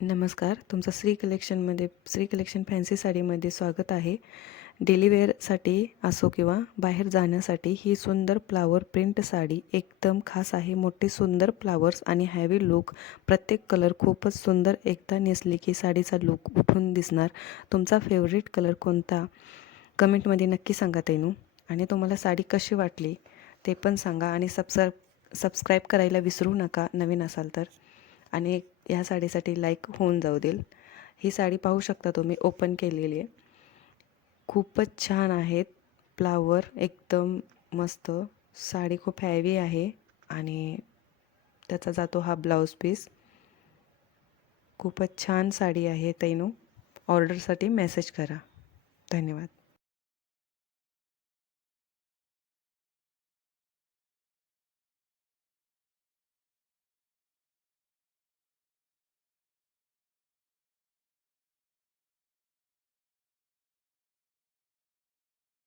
नमस्कार. तुमचं Shri collection fancy साडीमध्ये स्वागत आहे. डेली वेअरसाठी असो किंवा बाहेर जाण्यासाठी ही सुंदर फ्लावर प्रिंट साडी एकदम खास आहे. मोठे सुंदर फ्लावर्स आणि हॅवी लूक, प्रत्येक कलर खूपच सुंदर. एकदा नेसली की साडीचा लूक उठून दिसणार. तुमचा फेवरेट कलर कोणता? कमेंटमध्ये नक्की सांगा तैनू. आणि तुम्हाला साडी कशी वाटली ते पण सांगा. आणि सबस्क्राईब करायला विसरू नका नवीन असाल तर. आणि ह्या साडीसाठी लाईक होऊन जाऊ देईल. ही साडी पाहू शकता तुम्ही, ओपन केलेली आहे. खूपच छान आहेत. फ्लावर एकदम मस्त. साडी खूप हॅवी आहे आणि त्याचा जातो हा ब्लाऊज पीस. खूपच छान साडी आहे तैनू. ऑर्डरसाठी मेसेज करा. धन्यवाद.